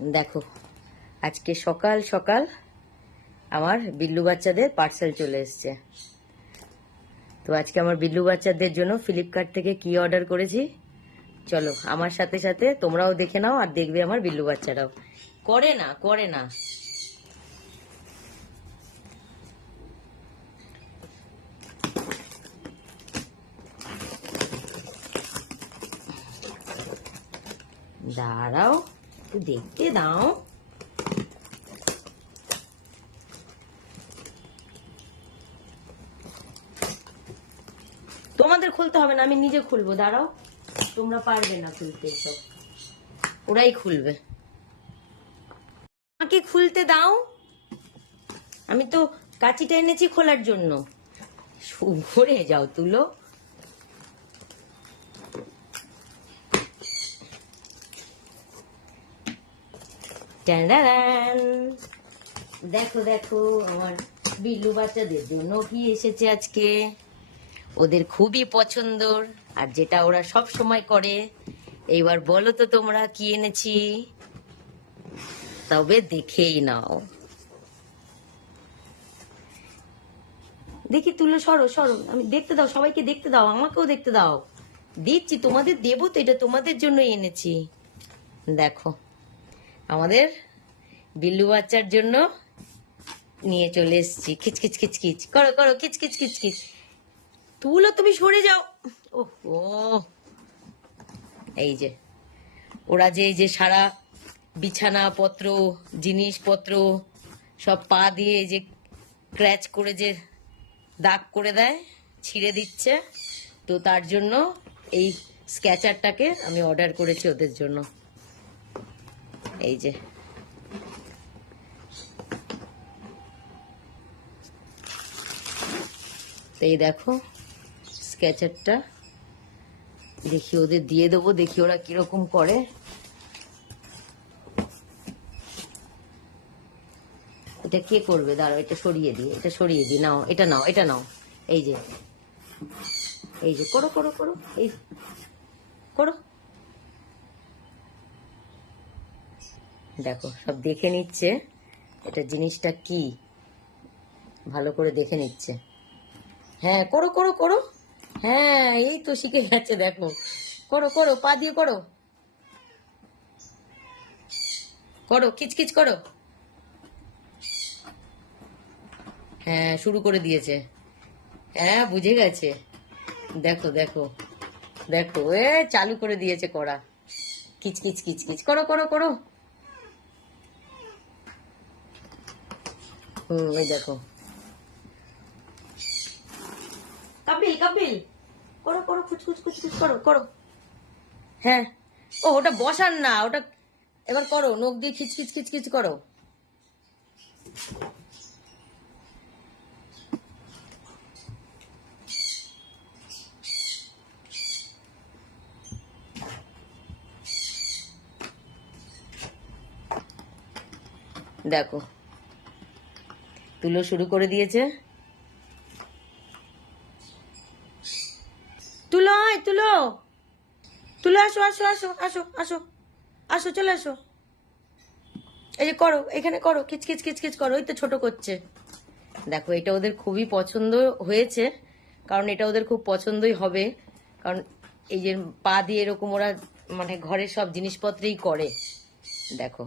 দেখো আজকে সকাল সকাল আমার বিল্লু বাচ্চাদের পার্সেল চলে এসছে। তো আজকে আমার বিল্লু বাচ্চাদের জন্য ফ্লিপকার্ট থেকে কি অর্ডার করেছি চলো আমার সাথে সাথে তোমরাও দেখে নাও, আর দেখবে আমার বিল্লু বাচ্চারাও। করে না দাঁড়াও, একটু দেখতে দাও। তোমাদের খুলতে হবে না, আমি নিজে খুলবো, দাঁড়াও। তোমরা পারবে না খুলতে, সব ওরাই খুলবে। আমাকে খুলতে দাও, আমি তো কাঁচিটা এনেছি খোলার জন্য। ঘুরে যাও, তুলো। টান, দেখো দেখো আমার বিল্লু বাচ্চাদের জন্য কি এসেছে আজকে। ওদের খুবই পছন্দর, আর যেটা ওরা সব সময় করে। এইবার বলো তো তোমরা কি এনেছি, তবে দেখেই নাও। দেখি তুলো, সরো সরো, আমি দেখতে দাও, সবাইকে দেখতে দাও, আমাকেও দেখতে দাও। দিচ্ছি, তোমাদের দেবো তো, এটা তোমাদের জন্যই এনেছি। দেখো আমাদের বিল্লু বাচ্চার জন্য নিয়ে চলে এসেছি। খিচখিচ খিচখিচ করো করো, খিচখিচ খিচখিচ। তুলো, তুমি সরে যাও। ও এই যে ওরা যে এই যে সারা বিছানাপত্র জিনিসপত্র সব পা দিয়ে যে ক্র্যাচ করে যে দাগ করে দেয়, ছিঁড়ে দিচ্ছে, তো তার জন্য এই স্কেচারটাকে আমি অর্ডার করেছি ওদের জন্য। এই যে এই দেখো স্কেচারটা, দেখি ওদের দিয়ে দেবো, দেখি ওরা কিরকম করে। এটা কে করবে, দাঁড়াও, এটা সরিয়ে দিই, এটা সরিয়ে দিই, নাও এটা নাও, এটা নাও। এই যে এই যে করো করো করো, এই করো। দেখো সব দেখে নিচ্ছে এটা জিনিসটা কি, ভালো করে দেখে নিচ্ছে। হ্যাঁ করো করো করো, হ্যাঁ এই তো শিখে গেছে, দেখো করো করো, পা দিয়ে করো করো, খিচখিচ করো। হ্যাঁ শুরু করে দিয়েছে, হ্যাঁ বুঝে গেছে। দেখো দেখো দেখো, এ চালু করে দিয়েছে করা। কিচকিচ কিচকিচ করো করো করো। ওই দেখো, কাপিল কাপিল করো করো, খুচখুচ খুচখুচ করো করো। হ্যাঁ, ও ওটা বসান না, ওটা এবার করো, নখ দিয়ে খিচখিচ খিচখিচ করো। দেখো তুলো শুরু করে দিয়েছে। তুলো আয়, তুলো তুলো, আসো আসো আসো আসো আসো আসো, চলে আসো। এই যে করো, এখানে করো, কিচকিচ কিচকিচ করো, ওই তো ছোট করছে। দেখো এটা ওদের খুবই পছন্দ হয়েছে, কারণ এটা ওদের খুব পছন্দই হবে, কারণ এই যে পা দিয়ে এরকম ওরা মানে ঘরের সব জিনিসপত্রেই করে। দেখো